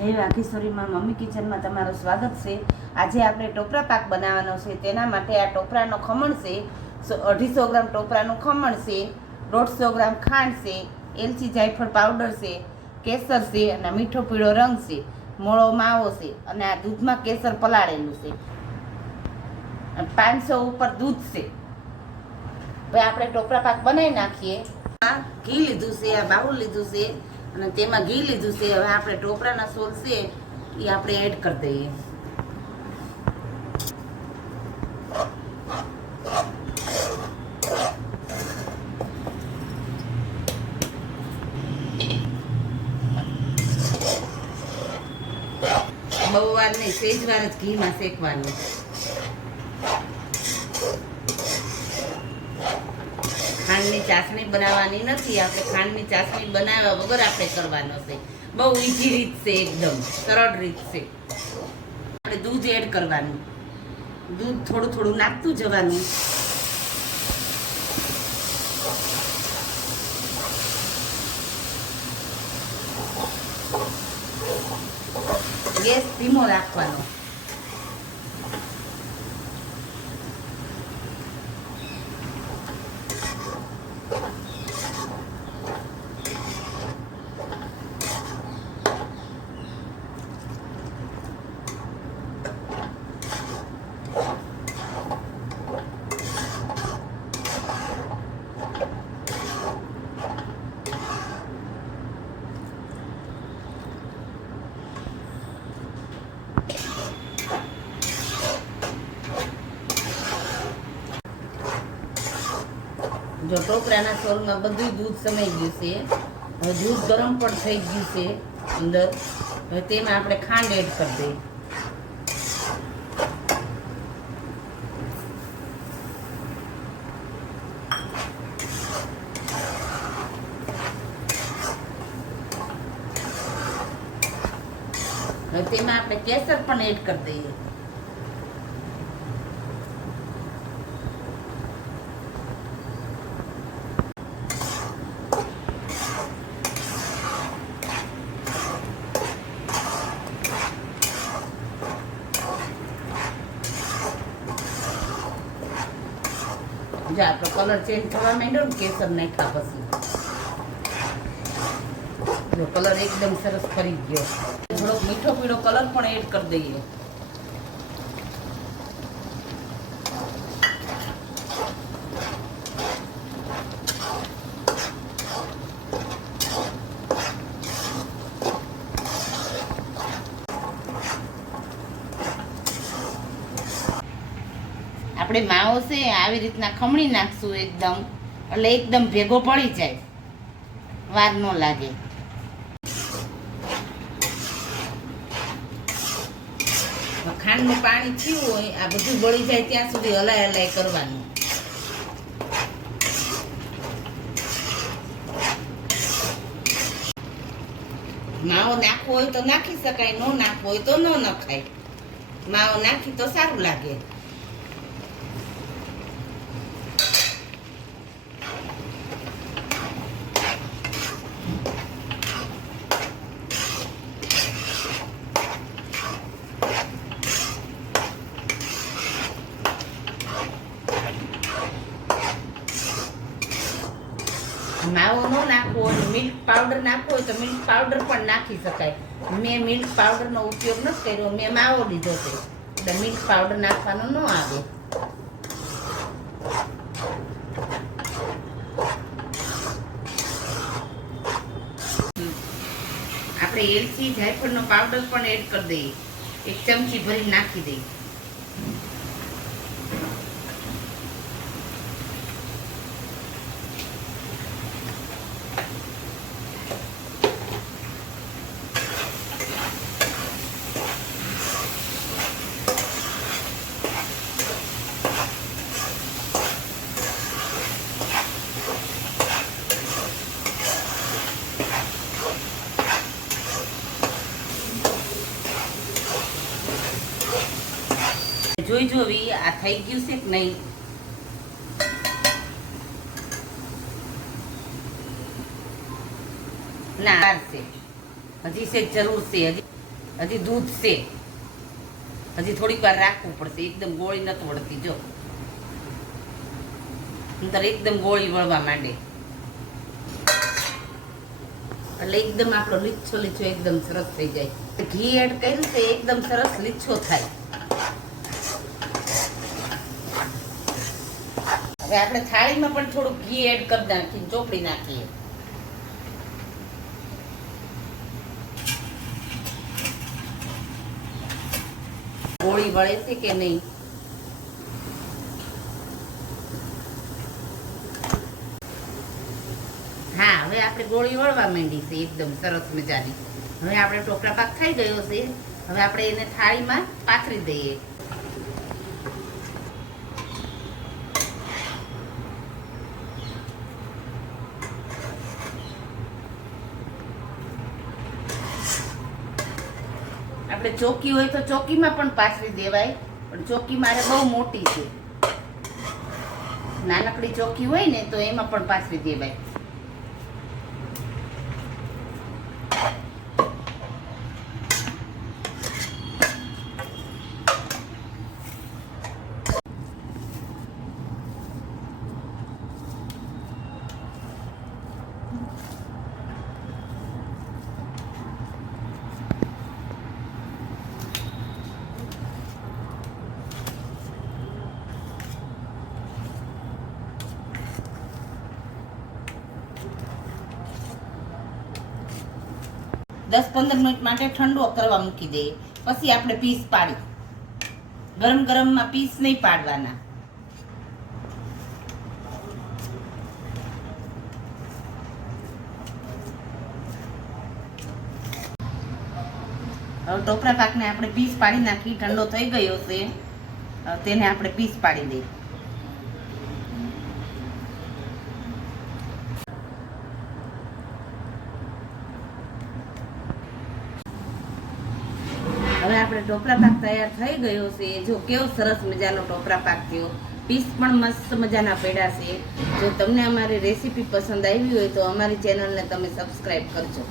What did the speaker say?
જય વાઘેશ્વરીમાં મમ્મી કિચનમાં તમારું સ્વાગત છે। આજે આપણે ટોપરા પાક બનાવવાનો છે। તેના માટે આ ટોપરાનો ખમણ છે, 250 ગ્રામ ટોપરાનું ખમણ છે, 150 ગ્રામ ખાંડ છે, એલચી જાયફળ પાવડર છે, કેસર છે અને મીઠો પીળો રંગ છે, મોળો માવો છે અને આ દૂધમાં કેસર પલાળેલું છે, 500 ઉપર દૂધ છે। હવે આપણે ટોપરા પાક બનાવી નાખીએ। આ ઘી લીધું છે, આ બાઉલ લીધું છે અને તેમાં ઘી લીધું છે। હવે આપણે ટોપરાના સોલ છે એ આપણે એડ કરી દઈએ। બહુ વાર નહીં, સેજ વાર જ ઘીમાં શેકવાનું। ખાંડની ચાસણી બનાવવાની નથી, આપણે ખાંડની ચાસણી બનાવ્યા વગર આપણે કરવાનો છે। બહુ ઈઝી રીત છે, એકદમ સરળ રીત છે। આપણે દૂધ એડ કરવાનું, દૂધ થોડું થોડું નાખતું જવાનું। ગેસ ધીમો રાખવાનો। જો ટોપરાના સોલમાં બધું દૂધ સમાઈ ગયું છે। હવે દૂધ ગરમ પણ થઈ ગયું છે અંદર। હવે તેમાં આપણે ખાંડ એડ કરી દઈએ। હવે તેમાં આપણે કેસર પણ એડ કરી દઈએ। જો આપણો કલર ચેન્જ થવા માંડ્યો ને કેસર નાખ્યા પછી, જો કલર એકદમ સરસ ફરી ગયો। થોડોક મીઠો પીળો કલર પણ એડ કરી દઈએ। આપણે માવો છે આવી રીતના ખમણી નાખશું એકદમ, એટલે એકદમ ભેગો પડી જાય, વાર ન લાગે। ખાંડનું પાણી થયું હોય, આ બધું બળી જાય ત્યાં સુધી હલાય હલાય કરવાનું। માવો નાખવો હોય તો નાખી શકાય, ન નાખવો હોય તો ન નખાય। માવો નાખી તો સારું લાગે। માવો ન નાખવો હોય, મિલ્ક પાવડર નાખવો હોય તો મિલ્ક પાવડર પણ નાખી શકાય। મેં મિલ્ક પાવડરનો ઉપયોગ નથી કર્યો, મેં માવો લીધો છે એટલે મિલ્ક પાવડર નાખવાનો ન આવે। આપણે એલચી જાયફળનો પાવડર પણ એડ કરી દઈએ, 1 ચમચી ભરી નાખી દઈએ। જોઈ જોવી આ થઈ ગયું છે કે નહીં। ના છે, હજી છે જરૂર છે, હજી હજી દૂધ છે, હજી થોડીક વાર રાખવું પડશે. એકદમ ગોળી નથી વળતી. જો અંદર એકદમ ગોળી વળવા માંડે એટલે એકદમ આપણો લીચ્છો લીચ્છો એકદમ સરસ થઈ જાય. ઘી એડ કર્યું તો એકદમ સરસ લીચ્છો થાય. હવે આપણે થાળીમાં પણ થોડું ઘી એડ કરી નાખીએ, ચોપડી નાખીએ. ગોળી વળે છે કે નહીં? હા, હવે આપણે ગોળી વળવા માંડી છે એકદમ સરસ મજાની. હવે આપણે ટોપરા પાક થઈ ગયો છે. હવે આપણે એને થાળીમાં પાથરી દઈએ. આપણે ચોકી હોય તો ચોકીમાં પણ પાથરી દેવાય, પણ ચોકી મારે બહુ મોટી છે. નાનકડી ચોકી હોય ને તો એમાં પણ પાથરી દેવાય. દસ 15 મિનિટ માટે ઠંડો કરવા મૂકી દઈએ. પછી આપણે પીસ પાડી, ગરમ ગરમમાં પીસ નહીં પાડવાના. હવે ટોપરા પાકને આપણે પીસ પાડી નાખી. ઠંડો થઈ ગયો છે, તેને આપણે પીસ પાડી દઈએ. હવે આપણે ટોપરા પાક તૈયાર થઈ ગયો છે. જો કેવો સરસ મજાનો ટોપરા પાક થયો. પીસ પણ મસ્ત મજાના પડ્યા છે. જો તમને અમારી રેસીપી પસંદ આવી હોય તો અમારી ચેનલને તમે સબસ્ક્રાઈબ કરજો.